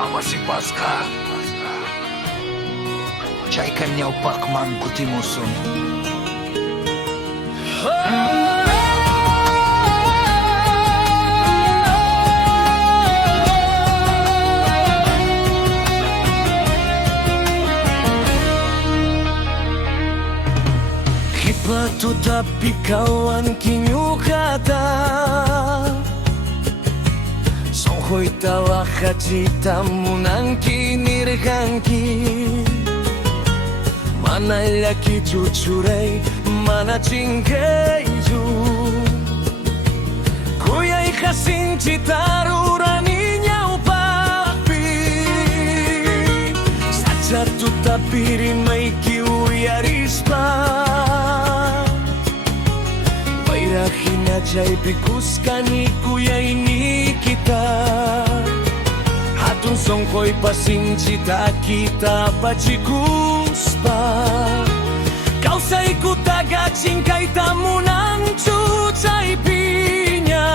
Ama si Pasca Chay kanyaw pakman kutimuson. Kipato tapi kawan kinyukata Songhoy tawa kacita mo nang kinirgangki Mana laki cucurai mana cingkeju Kuyay kasing citaruraninya upapi Saja tu tapi rimay kiuyaris pa Wairahina jay bikuskani kuyay ni kita Hatun songkoy pasing cita kita pacikus pa Kau say ku taga cingkay tamu nang cucay pinya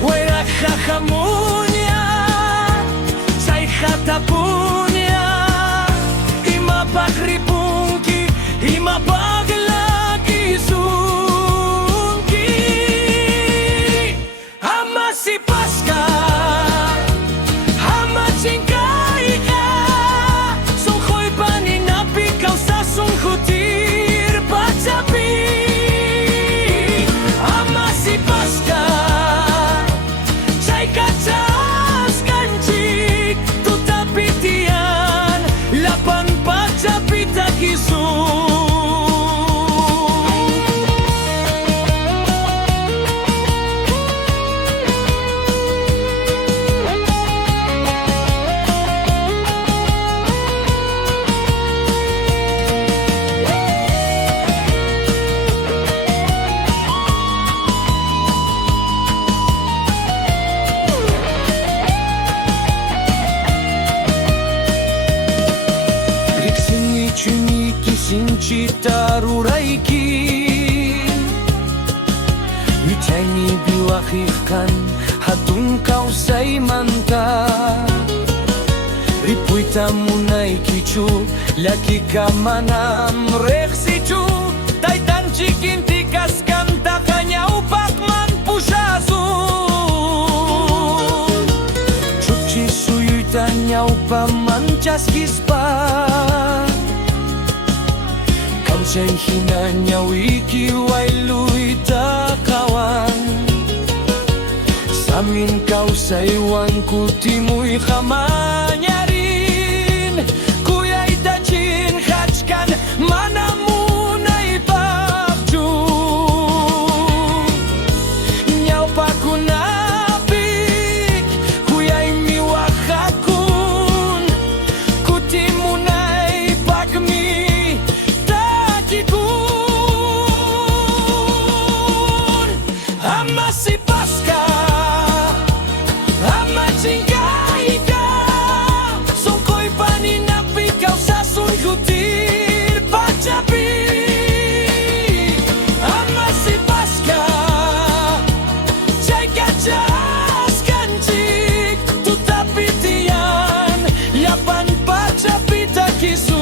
Wairah kakamunya Say katapunya Ima pakripungki Ima paglaki sungki Ama si Pasca Ama cingkay ka Sungkoy paninapi kau sa sungkutir pacapi Ama si Pasca Chay kacas kancik Tutapitian Lapan pacapi takisun Chuniki sincita ruraiki Wicayni biwakifkan hatun kau say manta Ripuy tamunay kichu Laki ka manam reksichu Taitan chikin tikas kanta kanya upakman pusyasun Chuchi suyuy tanya upaman chaskispa Siya'y hinanyaw ikiway luy takawan Samin kau sa iwan kutimuy kamanyarin Kuya'y dachin hachkan manamunay pakju Nyaw pakunapik Kuya'y miwakakun Kutimunay pagmi Ama si Pasca Ama cingkay ka Sungkoy paninapi kau sa sungkutir pacapi Ama si Pasca Chay kacas kancik Tutapitian Yapan pacapi takisun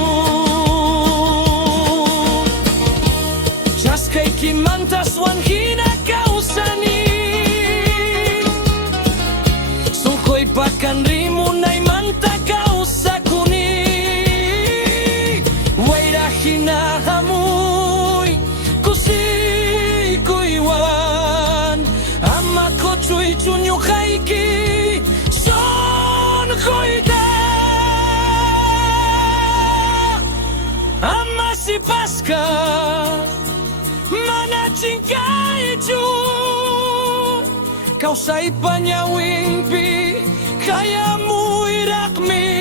Jas kay kimantas wan hina Sungkoy pakan rimunay manta kau sa kuni Wairah hinahamuy Kusi kuywan Ama ko chuy chunyo kaiki Son koy da Ama si Pasca Mana cingkay chu Kau say panyawing pi Kaya mo'y rakmi